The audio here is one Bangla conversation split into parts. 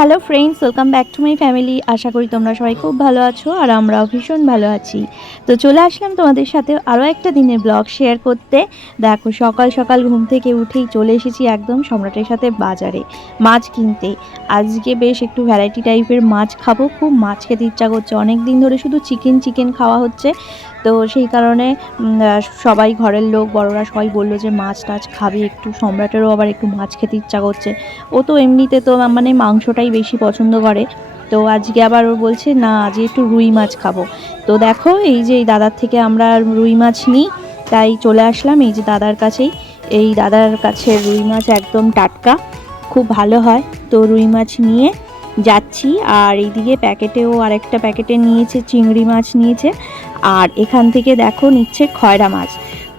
Hello friends welcome back to my family আশা করি তোমরা সবাই খুব ভালো আছো আর আমরাও ভীষণ ভালো আছি। তো চলে আসলাম তোমাদের সাথে আরও একটা দিনের ব্লগ শেয়ার করতে। দেখো, সকাল সকাল ঘুম থেকে উঠেই চলে এসেছি একদম সম্রাটের সাথে বাজারে মাছ কিনতে। আজকে বেশ একটু ভ্যারাইটি টাইপের মাছ খাব, খুব মাছ খেতে ইচ্ছা করছে। অনেক দিন ধরে শুধু চিকেন চিকেন খাওয়া হচ্ছে। তো সেই কারণে সবাই ঘরের লোক, বড়রা সবাই বলল যে মাছ টাছ খাবে, একটু সম্রাটেরও আবার একটু মাছ খেতে ইচ্ছা করছে। ও তো এমনিতে তো মানে মাংসটাই বেশি পছন্দ করে। তো আজকে আবার ও বলছে, না, আজকে একটু রুই মাছ খাব। তো দেখো, এই যে এই দাদার থেকে আমরা রুই মাছ নিই, তাই চলে আসলাম এই যে দাদার কাছেই। এই দাদার কাছে রুই মাছ একদম টাটকা, খুব ভালো হয়। তো রুই মাছ নিয়ে যাচ্ছি। আর এইদিকে প্যাকেটেও আরেকটা প্যাকেটে নিয়েছে, চিংড়ি মাছ নিয়েছে। আর এখান থেকে দেখো নিচ্ছে খয়রা মাছ।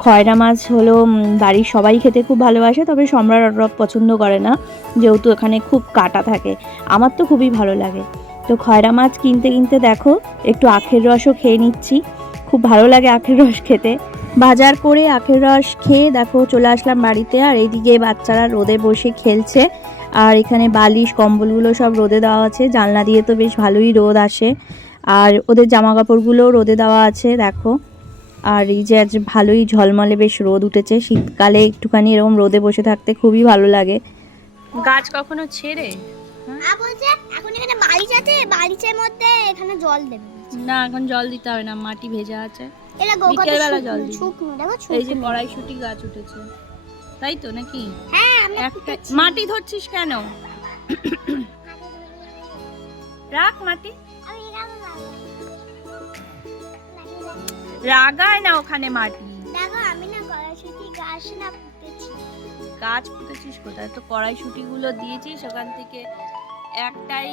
খয়রা মাছ হলো বাড়ির সবাই খেতে খুব ভালোবাসে, তবে সম্রাট পছন্দ করে না। যেহেতু এখানে খুব কাটা থাকে, আমার তো খুবই ভালো লাগে। তো খয়রা মাছ কিনতে কিনতে দেখো, একটু আখের রসও খেয়ে নিচ্ছি। খুব ভালো লাগে আখের রস খেতে। বাজার করে আখের রস খেয়ে দেখো চলে আসলাম বাড়িতে, আর এইদিকে বাচ্চারা রোদে বসে খেলছে। আর এখানে বালিশ কম্বলগুলো সব রোদে দেওয়া আছে। জানলা দিয়ে তো বেশ ভালোই রোদ আসে। আর ওদের জামা কাপড়গুলোও রোদে দেওয়া আছে দেখো। আর এই যে আজ ভালোই ঝলমলে বেশ রোদ উঠেছে। শীতকালে একটুখানি এরকম রোদে বসে থাকতে খুবই ভালো লাগে। গাছ কখনো ছেড়ে? এখন এখানে বালিশ আছে বালিশের মধ্যে এখানে জল দেবে। না এখন জল দিতে হবে না মাটি ভেজা আছে। বিকেলবেলা জল দেখো এই যে। কড়াইশুটি গাছ উঠেছে। তাই তো নাকি? হ্যাঁ একটা মাটি ধরছিস কেন? রাখ মাটি। রাগায় না ওখানে মাটি। দেখো আমি না কড়াইশুটি গাছ না পুঁতেছি। গাছ পুঁতেছিস কোথায়? তো কড়াইশুটি গুলো দিয়েছিস ওখান থেকে একটাই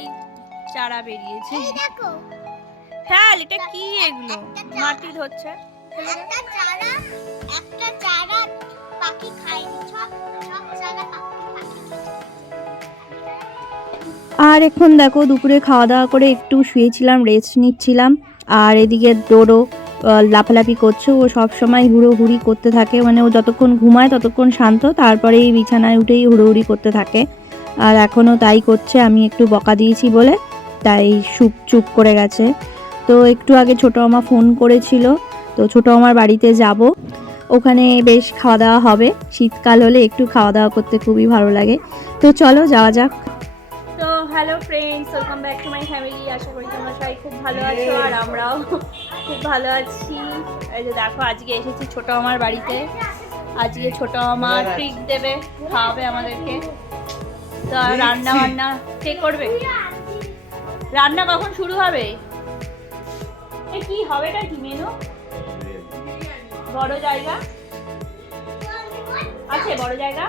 চারা বেরিয়েছে। এই দেখো। ফেল এটা কি এগুলো? মাটি ধরছে। একটা চারা একটা চারা পাখি খায়নি আর এখন দেখো দুপুরে খাওয়া দাওয়া করে একটু শুয়েছিলাম রেস্ট নিচ্ছিলাম। আর এদিকে ডোরো লাফালাফি করছে, ও সব সময় হুড়োহুড়ি করতে থাকে। মানে ও যতক্ষণ ঘুমায় ততক্ষণ শান্ত, তারপরে এই বিছানায় উঠেই হুড়োহুড়ি করতে থাকে। আর এখনও তাই করছে, আমি একটু বকা দিয়েছি বলে, তাই চুপ চুপ করে গেছে। তো একটু আগে ছোটো আমা ফোন করেছিল, তো ছোটো আমার বাড়িতে যাব। ওখানে বেশ খাওয়া দাওয়া হবে। শীতকাল হলে একটু খাওয়া দাওয়া করতে খুবই ভালো লাগে। তো চলো যাওয়া যাক। তো hello friends welcome back to my family আশা করি তোমরা সবাই খুব ভালো আছো আর আমরাও খুব ভালো আছি। এই যে দেখো আজকে এসেছি ছোট আমার বাড়িতে। আজকে ছোট আমার ট্রিট দেবে খাওয়াবে আমাদেরকে। তো আর রান্না বান্না কে করবে? রান্না কখন শুরু হবে? এ কি হবেটা কি মেনু বড় জায়গা? আছে বড় জায়গা?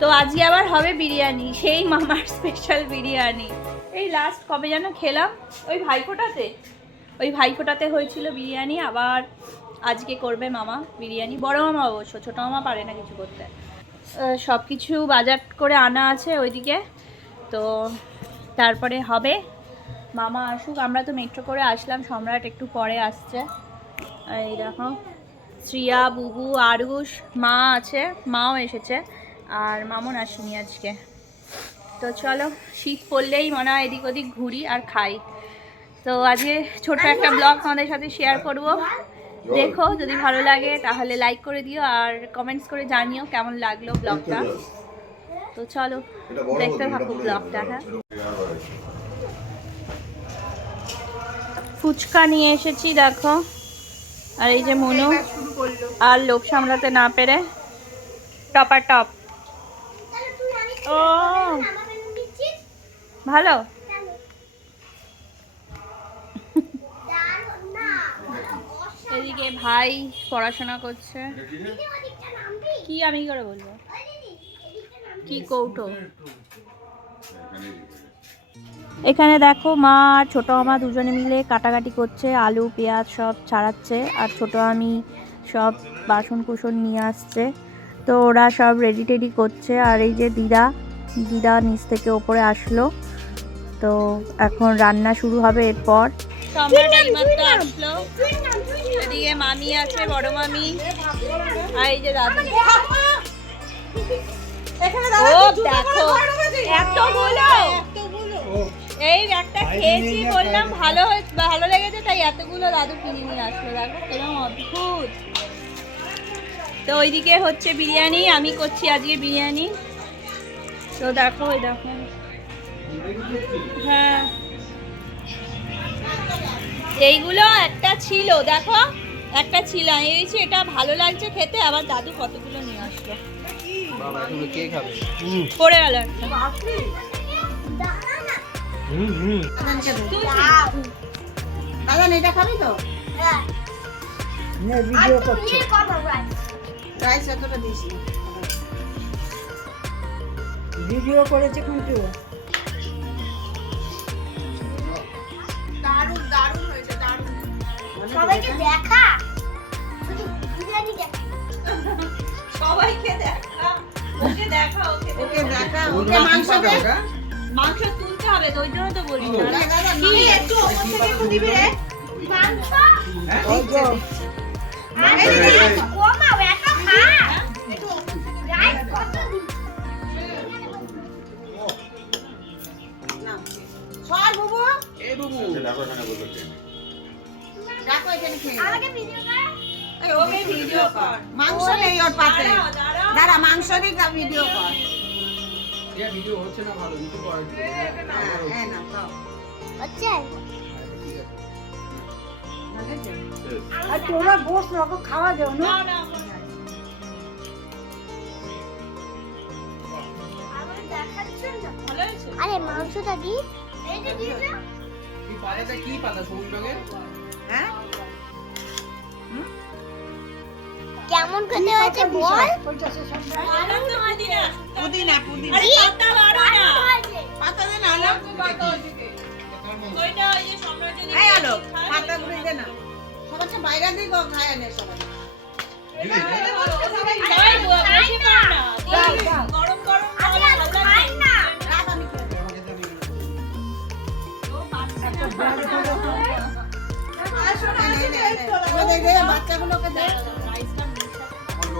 তো আজকে আবার হবে বিরিয়ানি, সেই মামার স্পেশাল বিরিয়ানি। এই লাস্ট কবে যেন খেলাম? ওই ভাইফোঁটাতে। ওই ভাইফোঁটাতে হয়েছিল বিরিয়ানি, আবার আজকে করবে মামা বিরিয়ানি। বড় মামা অবশ্য, ছোটো মামা পারে না কিছু করতে। সব কিছু বাজার করে আনা আছে ওইদিকে। তো তারপরে হবে মামা আসুক। আমরা তো মেট্রো করে আসলাম, সম্রাট একটু পরে আসছে। এই দেখো, শ্রিয়া, বুবু, আরুষ, মা আছে, মাও এসেছে, আর মামন আসেনি আজকে। তো চলো, শীত পড়লেই মনে হয় এদিক ওদিক ঘুরি আর খাই। তো আজকে ছোট একটা ব্লগ আমাদের সাথে শেয়ার করব। দেখো, যদি ভালো লাগে তাহলে লাইক করে দিও আর কমেন্টস করে জানিও কেমন লাগল ব্লগটা তো চলো, দেখতে থাকো ব্লগটা হ্যাঁ। ফুচকা নিয়ে এসেছি, দেখো। আর এই যে মনু আর লোভ সামলাতে না পেরে টপার টপ। ও। ভালো? এদিকে ভাই পড়াশোনা করছে। কি আমি কি করে বলব? কি কৌটো? এখানে দেখো মা আর ছোটো মামা দুজনে মিলে কাটাকাটি করছে আলু পেঁয়াজ সব ছাড়াচ্ছে আর ছোটো আমি সব বাসন কুসন নিয়ে আসছে তো ওরা সব রেডি টেডি করছে আর এই যে দিদা দিদা নিচ থেকে ওপরে আসলো তো এখন রান্না শুরু হবে এরপর আসলো এদিকে মামি আছে বড় মামি আর এই যে দাদু ও দেখো এত এই একটা খেয়েছি বললাম ভালো ভালো লেগেছে তাই এতগুলো দাদু কিনে নিয়ে আসলো। দেখো কিরম অদ্ভুত। তো ওইদিকে হচ্ছে বিরিয়ানি আমি করছি আজকে বিরিয়ানি। তো দেখো ওই দেখো। হ্যাঁ। এইগুলো একটা ছিল দেখো একটা ছিল। আমি ভেবেছি এটা ভালো লাগছে খেতে আবার দাদু কতগুলো নিয়ে আসলো। বাবা এগুলো কে খাবে? পড়ে গেল একটা হুম হুম। দাও এটা খাবি তো? হ্যাঁ। ভিডিও করছে। রাইস রাইস এতটা দিস ভিডিও করেছে কিন্তু দারুণ দারুণ হয়েছে দারুণ। সবাইকে দেখা। শুধু বিরিয়ানি দেখা। সবাইকে দেখা। ওকে দেখা ওকে ওকে দেখা। ওকে মাংস হবে তো ওই জন্য তো বলি? একটু ওপর থেকে একটু দিবি রে। মাংস? হ্যাঁ? মাংস নেই ওর পাতে। দাঁড়া মাংস দিক ভিডিও কর। এটা ভিডিও হচ্ছে না ভালো কিছু করে হ্যাঁ, হ্যাঁ না খাও হচ্ছে? আর তোরা বস ওকে খাওয়া দাও না? না, না, না। না? আরে মাংসটা দি। কি পাতাটা কি পাতা সবুজ রঙের? হ্যাঁ? কেমন খেতে হয়েছে বল? তোমার পুদিনা পুদিনা। পাতা বাড়ো না। পাতা দে না আলো। ওইটা ওই যে সম্রাট যদি এই আলো পাতা গুলো দে না। সবার বাইরে খায় আনে সবাই। গরম গরম। এবার দে, দে, বাচ্চাগুলোকে দে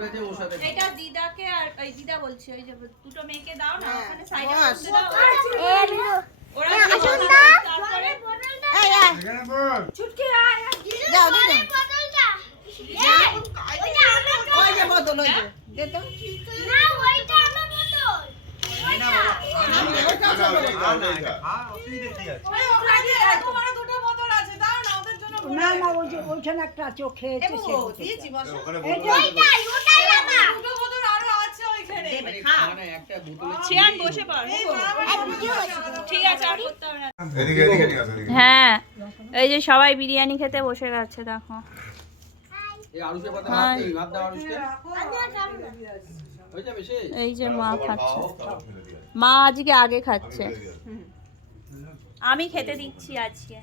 ওর সাথে এটা দিদাকে আর ওই দিদা বলছি ওই যে দুটো মেয়েকে দাও না ওখানে সাইডে বস। দাও। ওরা আসুন না। এই এই। ছুটকি আয় যাও দে দে বোতলটা এই, ওইটা আমার ওই যে বোতল ওই যে। দে তো। না ওইটা আমার বোতল ওইটা। আমি ওইটাও খাব না না ওই যে ওইখানে একটা আছে ও খেয়েছে সে ওইটাই ওটাই আমার মানে খানা একটা বোতলে ছিয়ান বসে পড়। এক ভিডিও আছে ঠিক আছে আর করতে হবে না। এদিকে এদিকে নিয়ে আসো এদিকে। হ্যাঁ এই যে সবাই বিরিয়ানি খেতে বসে গেছে দেখো। এই হ্যাঁ। যে মা খাচ্ছে। মা আজকে আগে খাচ্ছে। আমি খেতে দিচ্ছি আজকে।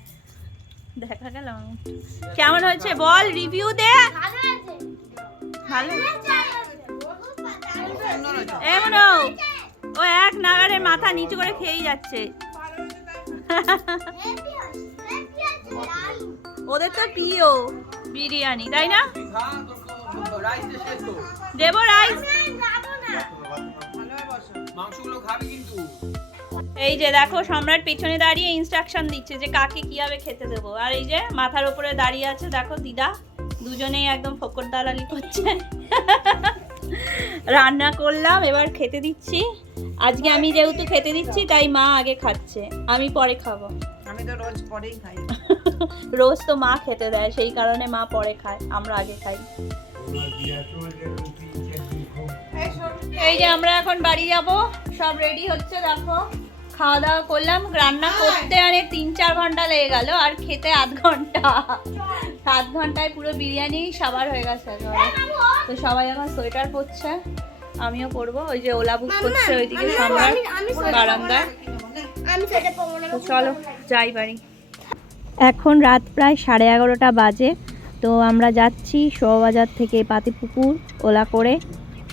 দেখা গেল। কেমন হয়েছে? বল রিভিউ দে। ভালো ও এক নাগারে মাথা নিচু করে খেয়েই যাচ্ছে। ওদের তো প্রিয় বিরিয়ানি, তাই না? দেবো রাইস। এই যে দেখো, সম্রাট পেছনে দাঁড়িয়ে ইনস্ট্রাকশন দিচ্ছে যে কাকে কীভাবে খেতে দেবো। আর এই যে মাথার উপরে দাঁড়িয়ে আছে, দেখো দিদা, দুজনেই একদম ফকর দালালি করছে। রান্না করলাম এবার খেতে দিচ্ছি। আজকে আমি যেহেতু খেতে দিচ্ছি তাই মা আগে খাচ্ছে। আমি পরে খাব। আমি তো রোজ পরেই খাই। রোজ তো মা খেতে দেয় সেই কারণে মা পরে খায় আমরা আগে খাই। এই যে আমরা এখন বাড়ি যাব সব রেডি হচ্ছে দেখো। খাওয়া দাওয়া করলাম রান্না করতে অনেক তিন চার ঘণ্টা লেগে গেল আর খেতে আধ ঘণ্টা। সাত ঘন্টায় পুরো বিরিয়ানি সাবার হয়ে গেছে তো সবাই এখন সোয়েটার পরছে আমিও পরবো ওই যে ওলা বুক করছে ওইদিকে সম্রাট বারান্দায়। না তো চলো যাই বাড়ি। এখন রাত প্রায় সাড়ে এগারোটা বাজে তো আমরা যাচ্ছি শোবাজার থেকে পাতিপুকুর ওলা করে।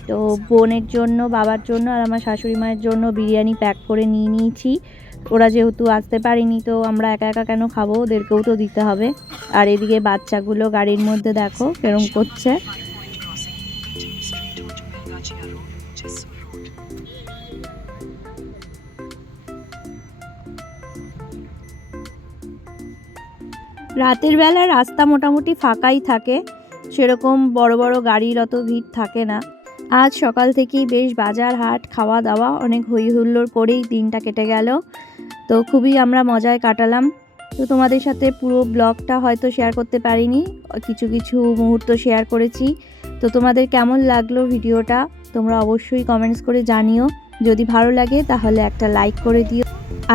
তো বোনের জন্য বাবার জন্য আর আমার শাশুড়ি মায়ের জন্য বিরিয়ানি প্যাক করে নিয়ে নিয়েছি। ওরা যেহেতু আসতে পারেনি, তো আমরা একা একা কেন খাব? ওদেরকেও তো দিতে হবে। আর এদিকে বাচ্চাগুলো গাড়ির মধ্যে দেখো কেরম করছে। রাতের বেলা রাস্তা মোটামুটি ফাঁকাই থাকে, সেরকম বড় বড় গাড়ির অত ভিড় থাকে না। আজ সকাল থেকেই বেশ বাজার, হাট, খাওয়া দাওয়া, অনেক হই হুল্লোড় করেই দিনটা কেটে গেল। তো খুবই আমরা মজায় কাটালাম। তো তোমাদের সাথে পুরো ব্লগটা হয়তো শেয়ার করতে পারিনি, কিছু কিছু মুহূর্ত শেয়ার করেছি। তো তোমাদের কেমন লাগল ভিডিওটা? তোমরা অবশ্যই কমেন্টস করে জানিও। যদি ভালো লাগে তাহলে একটা লাইক করে দিও।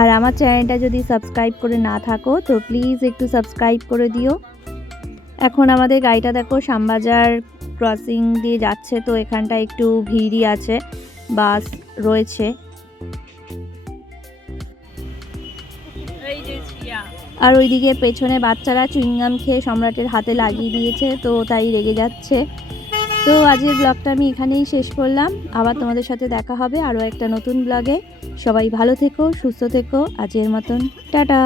আর আমার চ্যানেলটা যদি সাবস্ক্রাইব করে না থাকো, তো প্লিজ একটু সাবস্ক্রাইব করে দিও। এখন আমাদের গাড়িটা দেখো, শ্যামবাজার ক্রসিং দিয়ে যাচ্ছে, তো এখানটা একটু ভিড়ই আছে বাস রয়েছে। আর ওইদিকে পেছনে বাচ্চারা চুইংগাম খেয়ে সম্রাটের হাতে লাগিয়ে দিয়েছে, তো তাই রেগে যাচ্ছে। তো আজকের ব্লগটা আমি এখানেই শেষ করলাম। আবার তোমাদের সাথে দেখা হবে আরও একটা নতুন ব্লগে। সবাই ভালো থেকো, সুস্থ থেকো। আজকের মতন, টাটা।